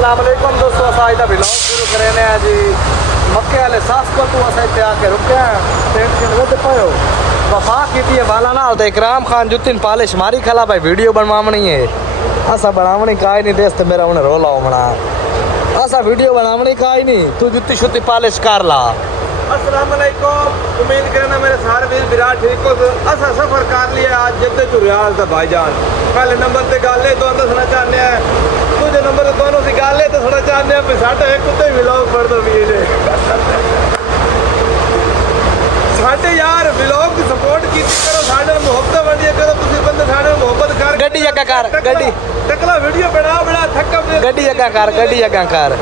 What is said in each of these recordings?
अस्सलामुअलैकुम दोस्तों, असां दा व्लॉग शुरू करेने आ जी मक्के वाले सास को तू असां इत्ते आके रुके टेंशन वध पयो वफा कीती है वाला नाल ते इकराम खान जुतिन पालिश मारी खला भाई वीडियो बनवावणी है असां बनावणी काई नहीं देस ते मेरा उन्हें रोला होना असां वीडियो बनावणी काई नहीं तू जुत्ती शुत्ती पालिश कर ला। अस्सलामुअलैकुम, उम्मीद करना मेरे सारे वीर विराट ठीक हो। असा सफर कर लिया आज जद्दे टू रियाज दा भाईजान। पहले नंबर ते गल है तो दसना चाहने हैं, दूजे नंबर ते दोनों सी गल है तो सुनना चाहने हैं साडा एक कुत्ते व्लॉग पढ़ दो भी जे साडे यार व्लॉग की सपोर्ट की करो, साडे मोहब्बत बंदी करो, तुसी बंदे साडे मोहब्बत कर गड्डी अग्गा कर गड्डी टकला वीडियो बना बड़ा थक्का गड्डी अग्गा कर गड्डी अग्गा कर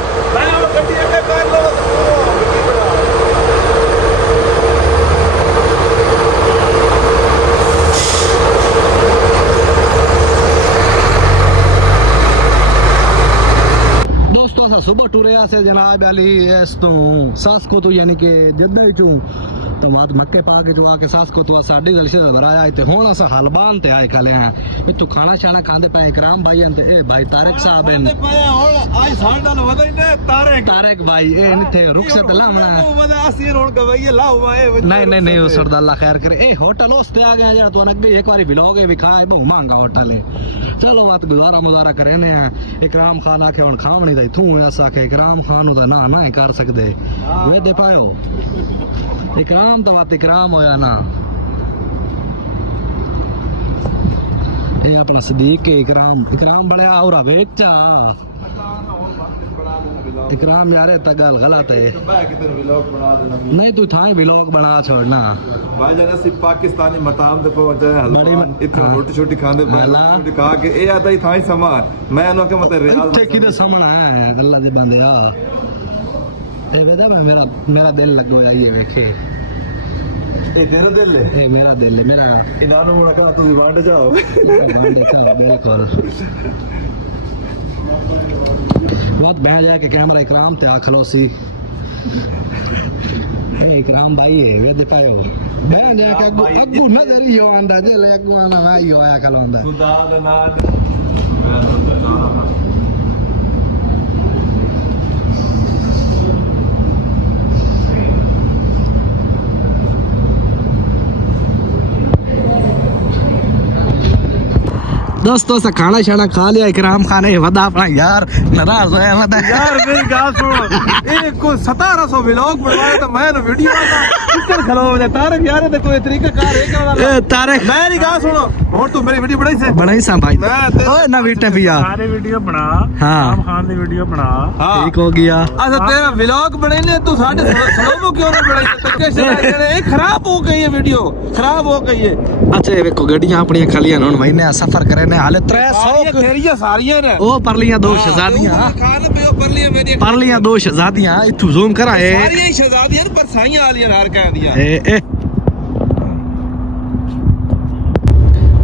गड्डी अग्गा कर लो। सुबह टुरे से जनाब अली इस तो सास को तो यानी कि जद्दा ही चू तो मात मक्के पा के जो आके सास को तो साडी जलसे भराया है ते हुन अस हलबान ते आए खले हैं तू खाना शाना खांदे पे इकराम भाई अंते ए भाई तारिक साहब हैं हुन आई साडा लो वदई ने तारिक भाई ए इथे रुखसत लावना वदा असि रोड गवई लाओ ए नहीं नहीं ओ सरदा अल्लाह खैर करे ए होटल ओस्ते आ गया जरा तो अगे एक बारी व्लॉग है भी खाए बहुत महंगा होटल है। चलो बात गुजारा मुजारा करे ने इकराम खान आके हुन खावणी दा थू ऐसा के इकराम खान दा ना ना कर सकदे वे दे पायो इकराम तो बात इकराम होया ना ये अपना सदीक के इकराम बड़ा और बेचा इकराम यार है गल गलत है नहीं तू था व्लॉग बना छोड़ना भाई जरा सी पाकिस्तानी मताम दे पहुंचे हलवान इतना रोटी छोटी खांदे रोटी खा के ए आता ही था ही सामान मैं नो के मत रियाज थे किदे सामान है अल्लाह दे बंदे आ ए वेदा मेरा दिल लग गया ये देखे ए तेरा दिल है ए मेरा दिल है मेरा इनानो मुड़ा का तू वांडे जाओ बिल्कुल बात बह जाए कि कैमरा इकराम ते आ खलोसी इकराम भाई है वे दिखायो बह जाए कि अगू नजर ही आंदा जे ले अगू आना भाई होया खलोंदा खुदा दे नाम दोस्तों से खाना शाना खा लिया इकराम खान है वदा अपना यार नाराज होया वदा यार मेरी गाल सुनो ए को 1700 व्लॉग बनवाया तो मैं तो वीडियो का किधर खलो हो तारक यार ते कोई तरीका कार है का वाला ए तारक मेरी गाल सुनो और तू मेरी वीडियो बनाई सा भाई ओए ना वीटे पिया सारे वीडियो बना हां खान दी वीडियो बना ठीक हो गया। अच्छा तेरा व्लॉग बने ने तू साडे स्लोमो क्यों नहीं बनाई तो कैसे ए खराब हो गई है वीडियो खराब हो गई है। अच्छा ये देखो गड्डियां अपनी खलियां हुन महीने सफर करे ने हाले 300 तेरिया सारियां ने ओ परलियां दो शहजादियां खान पे परलियां मेरी परलियां दो शहजादियां इथु ज़ूम करा ए सारियां शहजादियां पर साईं आलियां नार कहंदियां ए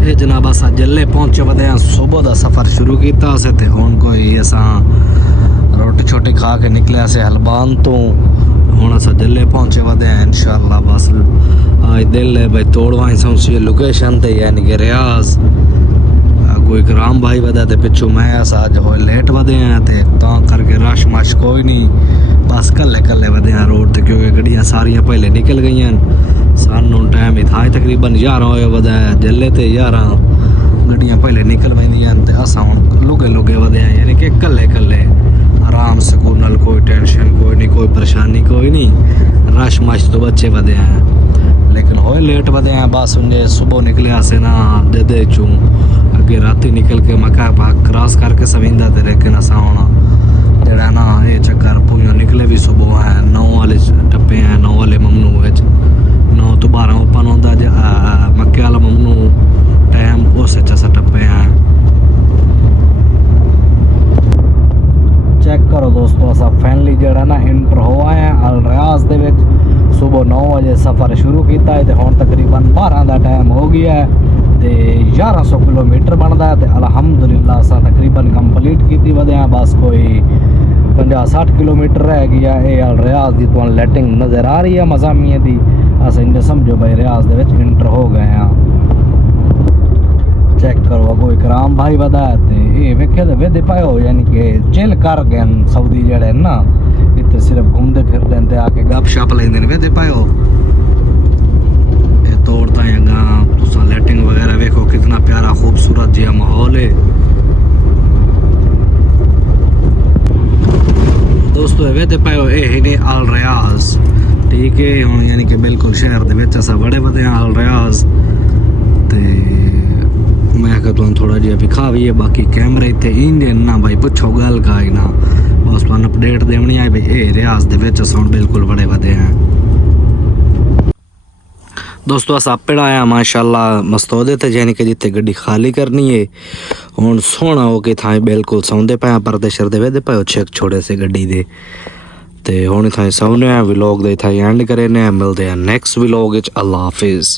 ए जनाब असा जल्ले पहुंचे वदे सुबह दा सफर शुरू कीता से ते हुन कोई असा रोटी छोटी खा के निकले से हलबान तो हुन असा जल्ले पहुंचे वदे इंशाअल्लाह बस आज दिल है भाई तोड़वाई समझिए लोकेशन ते यानी कि रियाज कोई इकराम भाई वदा ते पिछू मैं असा आज हो लेट वदे हैं ते तां करके रश मश कोई नहीं बस कल्ले कल्ले वदे हैं रोड ते क्योंकि गड्डियां सारियां पहले निकल गई हैं सानू टाइम ही था तकरीबन 11 होए वदा जल्ले ते 11 गड्डियां पहले निकल वंदियां ते असा हुन लुगे वदे हैं यानी कि कल्ले कल्ले आराम सुकून नाल कोई टेंशन कोई नहीं कोई परेशानी कोई नहीं रश मश तो बच्चे वदे हैं लेकिन होए लेट वदे हैं बस उन्हें सुबह निकले से ना दे चू अगे राती निकल के मक्का पाक क्रॉस करके सविंदा ते लेकिन असा होना जड़ा ना ये चक्कर पुलियो निकले भी सुबह है 9 वाले टप्पे हैं 9 वाले ममनू विच 9 तो 12 ओपन होता मक्के वाला ममनू टाइम उस असा टप्पे हैं। चेक करो दोस्तों असा फाइनली जड़ा ना इंटर हो आए हैं अल रियाज दे विच सुबह 9 बजे सफ़र शुरू किया है तो हुन तकरीबन 12 का टाइम हो गया है ते 1100 किलोमीटर बनता है तो अलहमदुलिल्लाह असा तकरीबन कंप्लीट की वधे बस कोई 50-60 किलोमीटर रह गया ये अल रियाज की तो लाइटिंग नज़र आ रही है मजामिया की अस इंज समझो भाई रियाज दे विच इंटर हो गए हैं। चेक करो कोई कराम भाई बताया थे ये वेखे तो वेदे पायो यानी कि चिल कर गए सऊदी जड़े ना इतने सिर्फ घूमते फिरते हैं आके गप शप लेंदे ने वेदे पायो ये तोड़ता है तुसा लाइटिंग वगैरह देखो कितना प्यारा खूबसूरत जिहा माहौल है दोस्तों वेदे पायो ये है अल रियाज ठीक है हुण यानी कि बिल्कुल शहर दे विच असां बड़े वधे अल रियाज ते मैं कह तुम थोड़ा जिहा विखा भी है बाकी कैमरे इतने इंडियन ना भाई पुछो गल का ही ना बस तुम अपडेट देनी है भाई ये रियाज दे विच असां बिल्कुल बड़े वधे हैं दोस्तों अस आपड़ा आया माशाल्लाह मस्तौदे ते यानी कि जिते गड्डी खाली करनी है हुण सोहना हो के थाए बिल्कुल सौंदे पाया परदे शरदे वेदे पायो चेक छोड़े से गड्डी दे ते हुण थाए सौने व्लॉग दे थाए एंड करे ने मिलदे हैं नेक्स्ट व्लॉग विच अल्लाह हाफिज़।